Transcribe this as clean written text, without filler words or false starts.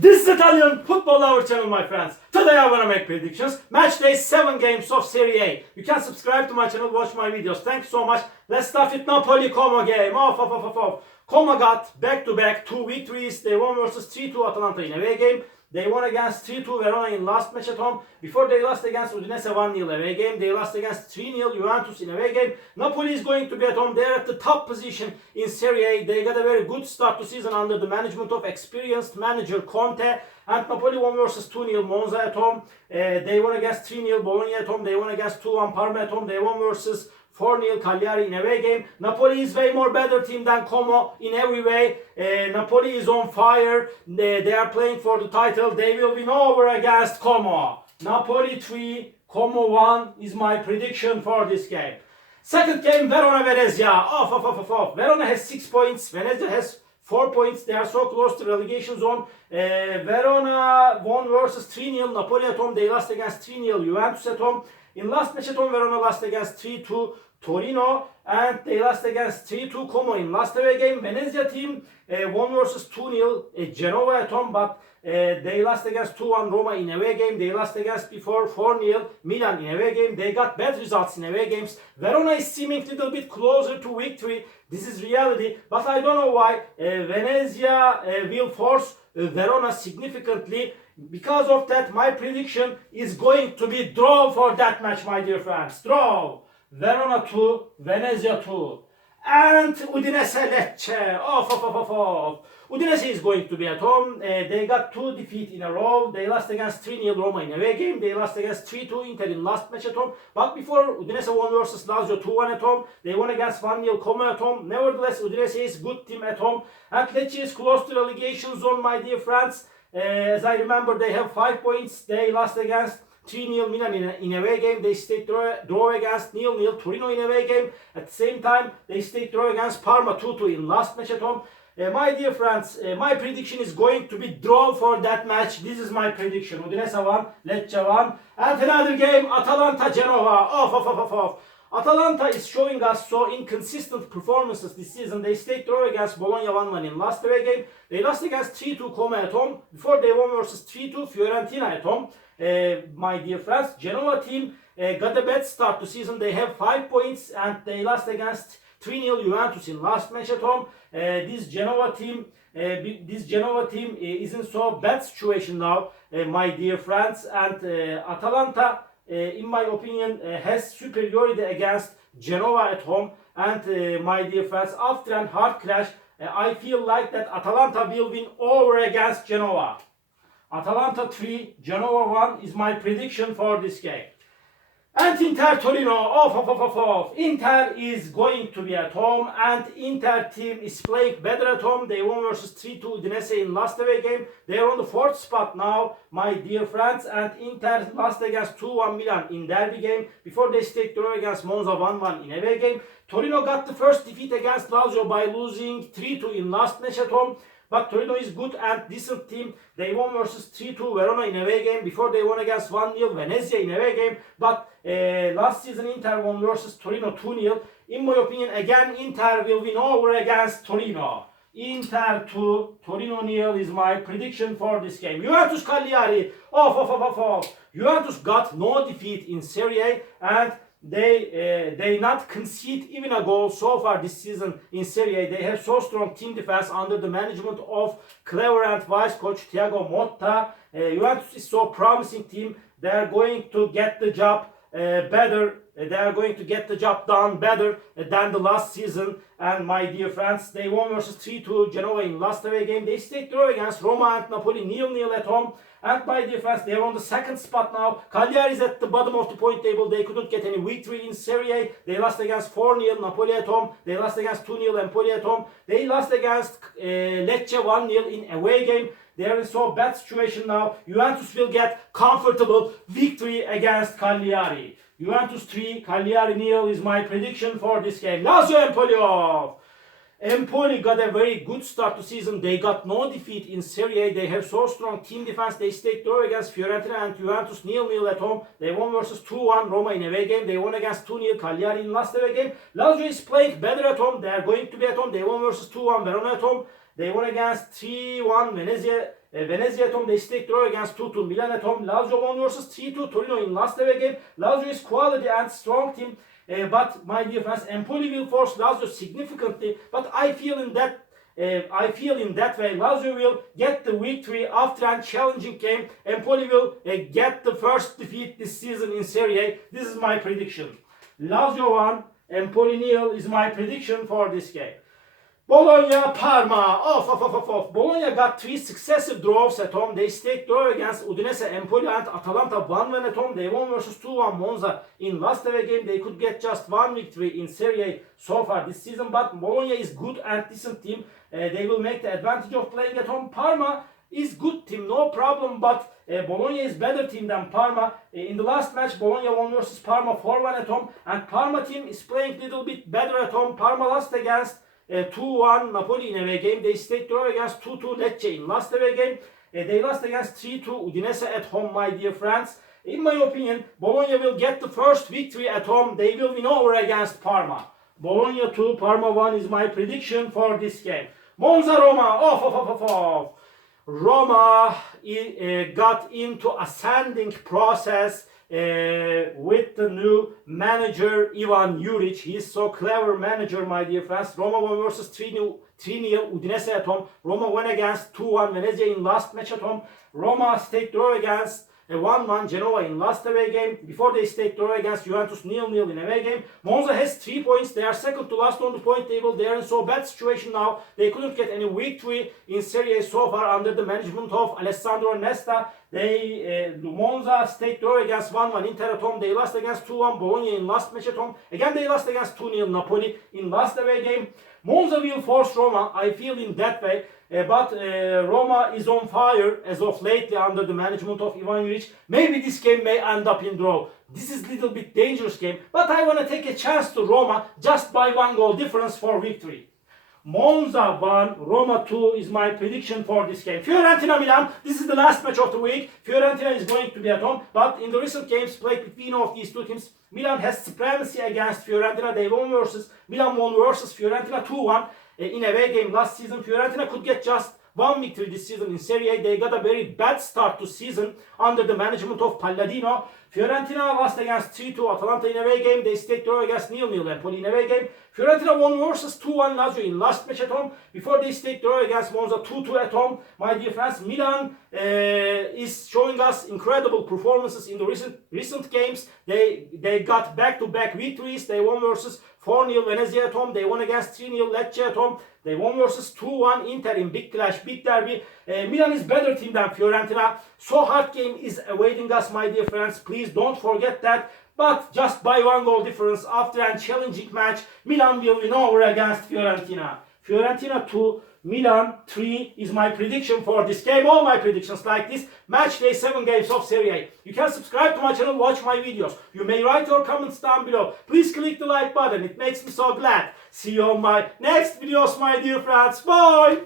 This is Italian Football Hour channel, my friends. Today I want to make predictions. Match day 7 games of Serie A. You can subscribe to my channel, watch my videos. Thanks so much. Let's start with Napoli-Como game. Como got back-to-back 2 victories. They won versus 3-2 Atalanta in away game. They won against 3-2 Verona in last match at home. Before they lost against Udinese 1-0 away game. They lost against 3-0 Juventus in away game. Napoli is going to be at home. They're at the top position in Serie A. They got a very good start to season under the management of experienced manager Conte. And Napoli won versus 2-0 Monza at home. They won against 3-0 Bologna at home. They won against 2-1 Parma at home. They won versus 4-0 Cagliari in away game. Napoli is way more better team than Como in every way. Napoli is on fire. They are playing for the title. They will win over against Como. Napoli 3, Como 1 is my prediction for this game. Second game, Verona-Venezia. Verona has 6 points. Venezia has 4 points. They are so close to relegation zone. Verona won versus 3-0 Napoli at home. They lost against 3-0 Juventus at home. In last match at home, Verona lost against 3-2 Torino, and they lost against 3-2 Como in last away game. Venezia team won versus 2-0 Genoa at home, but they lost against 2-1 Roma in away game. They lost against before 4-0 Milan in away game. They got bad results in away games. Verona is seeming a little bit closer to victory. This is reality, but I don't know why Venezia will force Verona significantly. Because of that, my prediction is going to be draw for that match, my dear friends. Draw. Verona 2, Venezia 2. And Udinese Lecce. Udinese is going to be at home. They got 2 defeats in a row. They lost against 3-0 Roma in away game. They lost against 3-2 Inter in last match at home. But before, Udinese won versus Lazio 2-1 at home. They won against 1-0 Como at home. Nevertheless, Udinese is good team at home. And Lecce is close to relegation zone, my dear friends. As I remember, they have 5 points. They lost against 3-0 Milan in away game. They stayed draw against 0-0 Torino in away game. At the same time, they stayed draw against Parma 2-2 in last match at home. My dear friends, my prediction is going to be draw for that match. This is my prediction. Udinese 1, Lecce 1. And another game, Atalanta-Genoa. Atalanta is showing us so inconsistent performances this season. They stayed draw against Bologna 1-1 in last away game. They lost against 3-2 Como at home. Before they won versus 3-2 Fiorentina at home. My dear friends, Genoa team got a bad start to season. They have 5 points and they lost against 3-0 Juventus in last match at home. This Genoa team is in so bad situation now, my dear friends. And Atalanta, in my opinion, has superiority against Genoa at home. And my dear friends, after a hard clash, I feel like that Atalanta will win over against Genoa. Atalanta 3, Genoa 1 is my prediction for this game. And Inter-Torino, Inter is going to be at home, and Inter team is playing better at home. They won versus 3-2 Udinese in last away game. They are on the 4th spot now, my dear friends, and Inter lost against 2-1 Milan in derby game. Before they stayed draw against Monza 1-1 in away game. Torino got the first defeat against Lazio by losing 3-2 in last match at home. But Torino is good and decent team. They won versus 3-2 Verona in away game. Before they won against 1-0 Venezia in away game. But last season Inter won versus Torino 2-0. In my opinion, again Inter will win over against Torino. Inter 2, Torino 0 is my prediction for this game. Juventus Cagliari. Juventus got no defeat in Serie A, and they not concede even a goal so far this season in Serie A. They have so strong team defense under the management of clever and wise coach Thiago Motta. Juventus is so promising team. They are going to get the job better. They are going to get the job done better than the last season. And my dear friends, they won versus 3-2 Genoa in last away game. They stayed draw against Roma and Napoli 0-0 at home. And my dear friends, they are on the 2nd spot now. Cagliari is at the bottom of the point table. They couldn't get any victory in Serie A. They lost against 4-0 Napoli at home. They lost against 2-0 Empoli at home. They lost against Lecce 1-0 in away game. They are in so bad situation now. Juventus will get comfortable victory against Cagliari. Juventus 3, Cagliari 0 is my prediction for this game. Lazio Empoli. Empoli got a very good start to season. They got no defeat in Serie A. They have so strong team defense. They stayed draw against Fiorentina and Juventus 0-0 at home. They won versus 2-1 Roma in away game. They won against 2-0 Cagliari in last away game. Lazio is playing better at home. They are going to be at home. They won versus 2-1 Verona at home. They won against 3-1 Venezia Venezia at home, they stake draw against 2-2. Milan at home, Lazio won versus 3-2. Torino in last away game. Lazio is quality and strong team. But my dear friends, Empoli will force Lazio significantly. But I feel in that way Lazio will get the victory after a challenging game. Empoli will get the first defeat this season in Serie A. This is my prediction. Lazio 1, Empoli 0 is my prediction for this game. Bologna, Parma. Off. Bologna got 3 successive draws at home. They staked draw against Udinese, Empoli and Atalanta 1-1 at home. They won versus 2-1 Monza in last away game. They could get just 1 victory in Serie A so far this season. But Bologna is good and decent team. They will make the advantage of playing at home. Parma is good team, no problem. But Bologna is better team than Parma. In the last match, Bologna won versus Parma 4-1 at home. And Parma team is playing a little bit better at home. Parma lost against 2-1 Napoli in away game. They staked draw against 2-2 Lecce in last away game. They lost against 3-2 Udinese at home, my dear friends. In my opinion, Bologna will get the first victory at home. They will win over against Parma. Bologna 2, Parma 1 is my prediction for this game. Monza, Roma. Off. Roma got into ascending process with the new manager Ivan Juric. He's so clever manager, my dear friends. Roma won versus 3-0 Udinese at home. Roma won against 2-1 Venezia in last match at home. Roma staked draw against 1-1 Genoa in last away game. Before they staked draw against Juventus 0-0 in away game. Monza has 3 points. They are second to last on the point table. They are in so bad situation now. They couldn't get any victory in Serie A so far under the management of Alessandro Nesta. Monza staked draw against 1-1 Inter at home. They lost against 2-1 Bologna in last match at home. Again they lost against 2-0 Napoli in last away game. Monza will force Roma. I feel in that way. But Roma is on fire as of lately under the management of Ivan Juric. Maybe this game may end up in draw. This is a little bit dangerous game. But I want to take a chance to Roma just by 1 goal difference for victory. Monza 1, Roma 2 is my prediction for this game. Fiorentina Milan, this is the last match of the week. Fiorentina is going to be at home. But in the recent games played between of these two teams, Milan has supremacy against Fiorentina. Milan won versus Fiorentina 2-1. In a away game last season. Fiorentina could get just 1 victory this season in Serie A. They got a very bad start to season under the management of Palladino. Fiorentina lost against 3-2 Atalanta in away game. They staked draw against 0-0 Empoli in away game. Fiorentina won versus 2-1 Lazio in last match at home. Before they staked draw against Monza 2-2 at home. My dear friends, Milan is showing us incredible performances in the recent games. They got back-to-back victories. They won versus 4-0 Venezia at home. They won against 3-0 Lecce at home. They won versus 2-1 Inter in big clash, big derby. Milan is better team than Fiorentina. So hard game is awaiting us, my dear friends. Please don't forget that. But just by 1 goal difference after a challenging match, Milan will win over against Fiorentina. Fiorentina 2, Milan 3 is my prediction for this game. All my predictions like this. Match day 7 games of Serie A. You can subscribe to my channel, watch my videos. You may write your comments down below. Please click the like button. It makes me so glad. See you on my next videos, my dear friends. Bye!